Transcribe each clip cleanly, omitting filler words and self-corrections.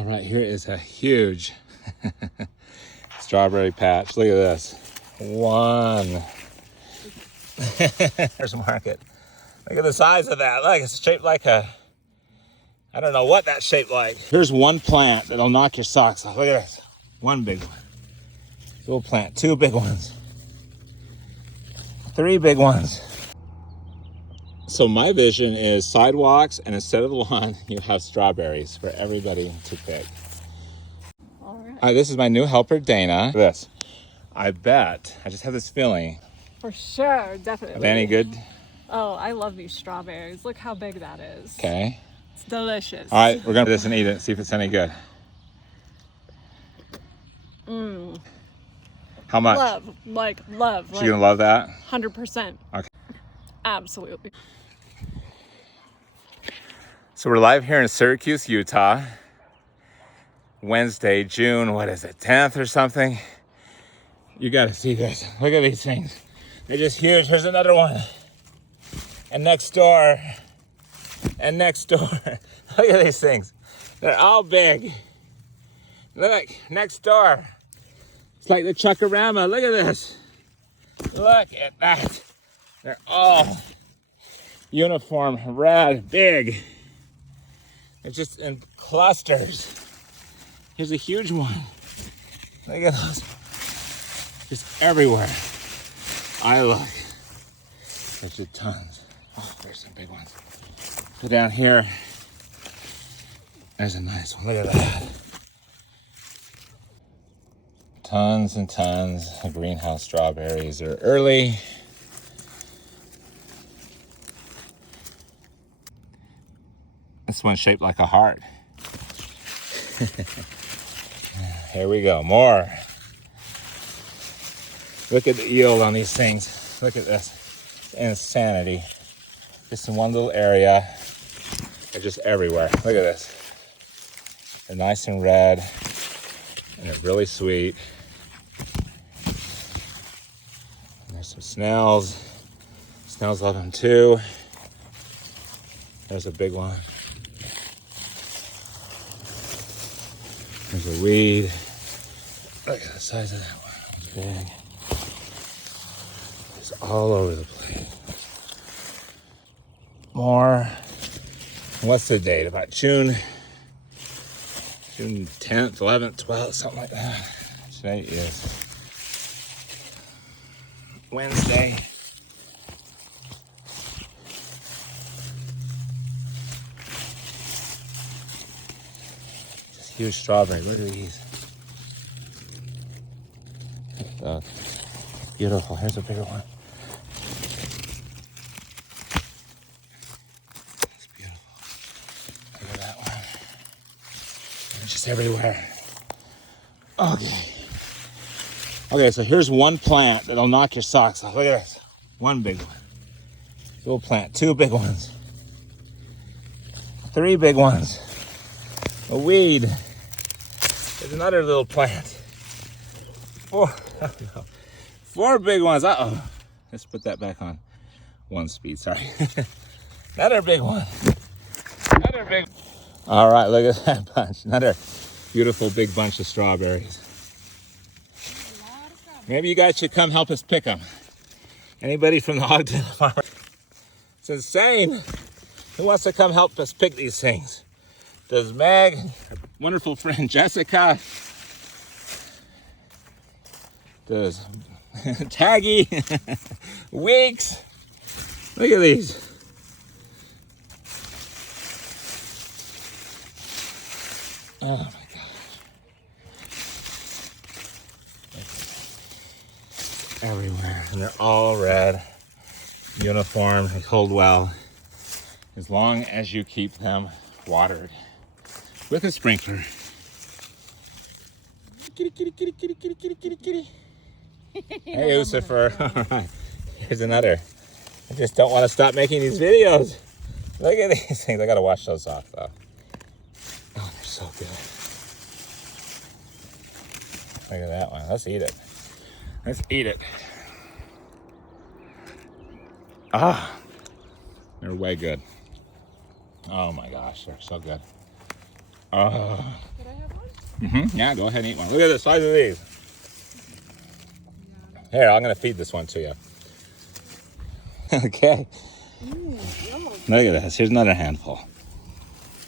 All right, here is a huge strawberry patch. Look at this. One. There's Market. Look at the size of that. Look, it's shaped like a, I don't know what that's shaped like. Here's one plant that'll knock your socks off. Look at this. One big one. Little plant. Two big ones. Three big ones. So my vision is sidewalks, and instead of lawn, you have strawberries for everybody to pick. All right. This is my new helper, Dana. This. I bet, I just have this feeling. For sure, definitely. Are they any good? Oh, I love these strawberries. Look how big that is. Okay. It's delicious. All right, we're gonna do this and eat it, see if it's any good. How much? Love, love. She's gonna love that? 100%. Okay. Absolutely. So we're live here in Syracuse, Utah. Wednesday, June, what is it, 10th or something? You gotta see this. Look at these things. They're just huge. Here's another one. And next door. And next door. Look at these things. They're all big. Look, next door. It's like the Chuckarama. Look at this. Look at that. They're all uniform, red, big. They're just in clusters. Here's a huge one. Look at those. Just everywhere. I look. There's just tons. Oh, there's some big ones. Go down here. There's a nice one. Look at that. Tons and tons of greenhouse strawberries. They're early. This one's shaped like a heart. Here we go, more. Look at the yield on these things. Look at this. Insanity. Just in one little area. They're just everywhere. Look at this. They're nice and red. And they're really sweet. And there's some snails. Snails love them too. There's a big one. There's a weed. Look at the size of that one. It's big. It's all over the place. More. What's the date? About June 10th, 11th, 12th, something like that. Today is Wednesday. Just huge strawberry. Look at these. Beautiful. Here's a bigger one. That's beautiful. Look at that one. They're just everywhere. Okay, so here's one plant that'll knock your socks off. Look at this. One big one. Little plant. Two big ones. Three big ones. A weed. There's another little plant. Four big ones. Uh-oh. Let's put that back on one speed. Sorry. Another big one. Another big. All right, look at that bunch. Another beautiful big bunch of strawberries. Maybe you guys should come help us pick them. Anybody from the Ogden Farm? It's insane. Who wants to come help us pick these things? Does Meg, our wonderful friend Jessica, does Taggy, Weeks? Look at these. Oh my gosh. Everywhere. And they're all red, uniform, they hold well, as long as you keep them watered with a sprinkler. Kitty, kitty, kitty, kitty, kitty, kitty, kitty, kitty. Hey, Lucifer. All right. Here's another. I just don't want to stop making these videos. Look at these things. I got to wash those off, though. Oh, they're so good. Look at that one. Let's eat it. Let's eat it. Ah, they're way good. Oh my gosh, they're so good. Oh. Could I Yeah, go ahead and eat one. Look at the size of these. Here, I'm gonna feed this one to you. Okay. Look at this. Here's another handful.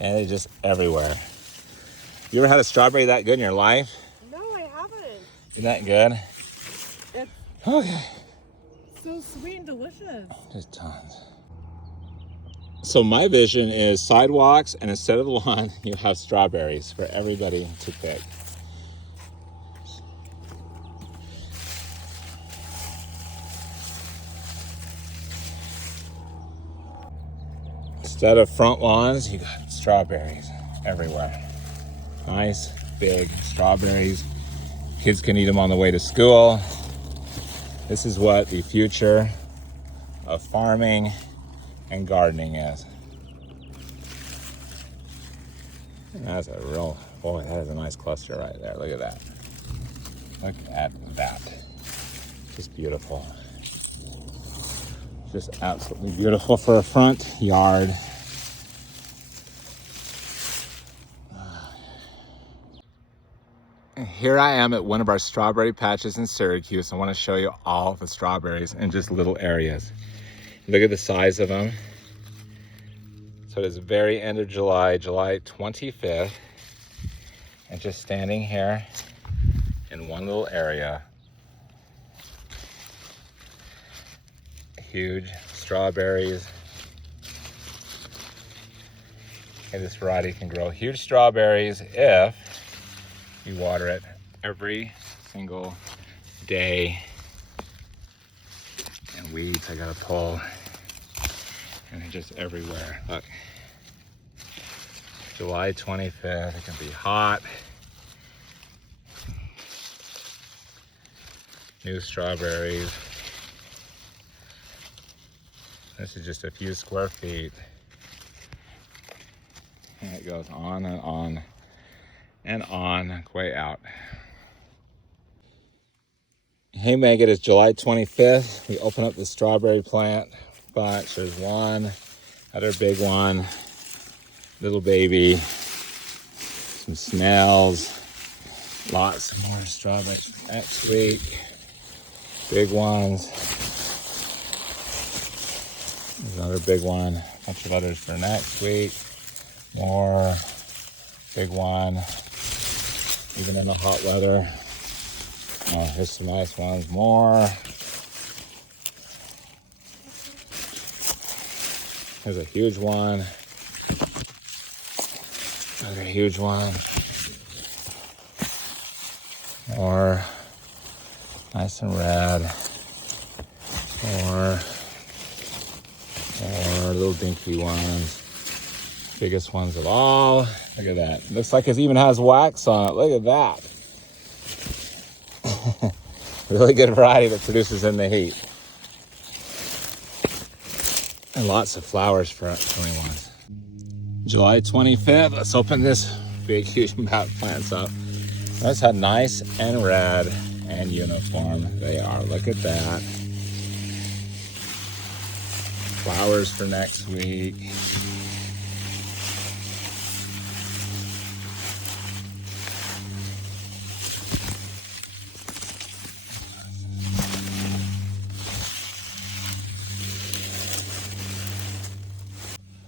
And they're just everywhere. You ever had a strawberry that good in your life? No, I haven't. Isn't that good? It's Okay. so sweet and delicious. There's tons. So my vision is sidewalks, and instead of lawn, you have strawberries for everybody to pick. Instead of front lawns, you got strawberries everywhere. Nice, big strawberries. Kids can eat them on the way to school. This is what the future of farming and gardening is. And that's a real, boy, that is a nice cluster right there. Look at that. Look at that. Just beautiful. Just absolutely beautiful for a front yard. And here I am at one of our strawberry patches in Syracuse. I want to show you all the strawberries in just little areas. Look at the size of them. So it is the very end of July, July 25th. And just standing here in one little area. Huge strawberries. And this variety can grow huge strawberries if you water it every single day. And weeds I gotta pull. And they're just everywhere. Look. July 25th, it can be hot. New strawberries. This is just a few square feet. And it goes on and on and on, way out. Hey Meg, it is July 25th. We open up the strawberry plant bunch. There's one, another big one, little baby, some snails, lots more strawberries next week. Big ones. There's another big one, a bunch of others for next week. More, big one, even in the hot weather. Oh, here's some nice ones, more. Here's a huge one. Another huge one. More, nice and red. More little dinky ones. Biggest ones of all. Look at that. Looks like it even has wax on it. Look at that. Really good variety that produces in the heat. And lots of flowers for upcoming ones. July 25th. Let's open this big, huge plants up. Notice how nice and red and uniform they are. Look at that. Flowers for next week.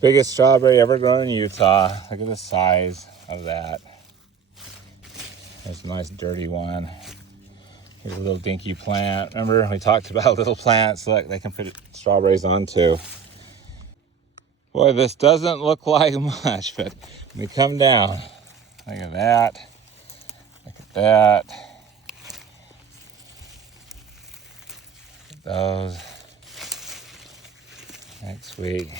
Biggest strawberry ever grown in Utah. Look at the size of that. There's a nice dirty one. Here's a little dinky plant. Remember we talked about little plants? Look, they can put strawberries on too. Boy, this doesn't look like much, but when we come down, look at that. Look at that. Look at those. Next week.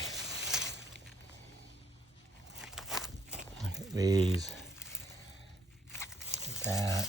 Look at these. Look at that.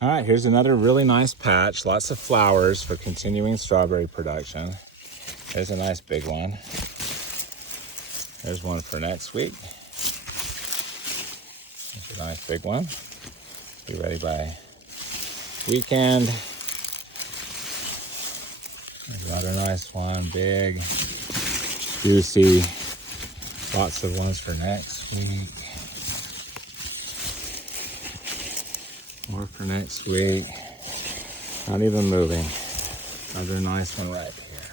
All right, here's another really nice patch. Lots of flowers for continuing strawberry production. There's a nice big one. There's one for next week. There's a nice big one. Be ready by weekend. There's another nice one, big, juicy. Lots of ones for next week. More for next week. Not even moving. Another nice one right here.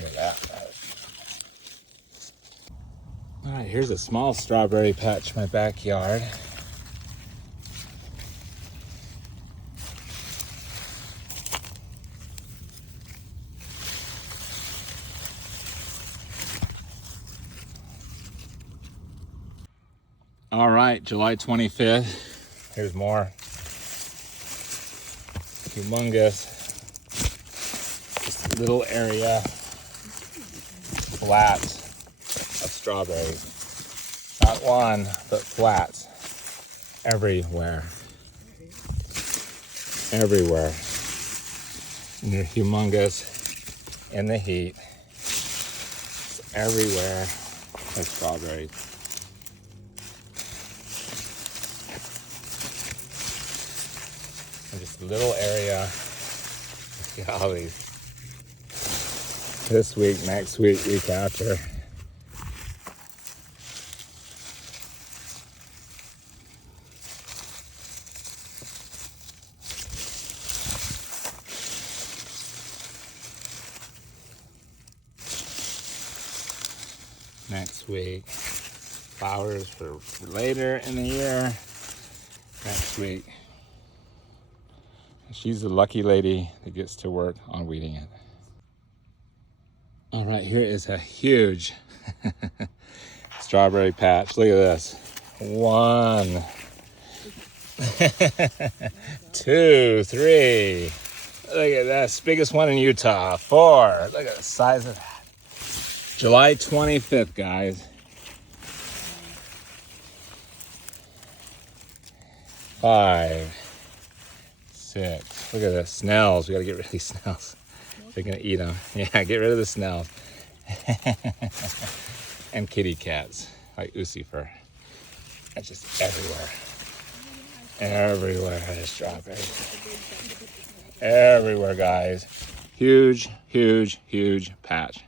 Look at that. All right, here's a small strawberry patch in my backyard. All right, July 25th. Here's more. Humongous. Just a little area flat of strawberries. Not one, but flats. Everywhere. Everywhere. And they're humongous in the heat. It's everywhere with strawberries. Just a little area. Look at all these. This week, next week, week after. Next week. Flowers for later in the year. Next week. She's the lucky lady that gets to work on weeding it. All right, here is a huge strawberry patch. Look at this. 1, 2, 3. Look at that. It's the biggest one in Utah. 4. Look at the size of that. July 25th, guys. 5, 6. Look at the snails. We gotta get rid of these snails. They're gonna eat them. Yeah, get rid of the snails. And kitty cats, like Lucifer. That's just everywhere. Everywhere there's strawberries. Everywhere, guys. Huge, huge, huge patch.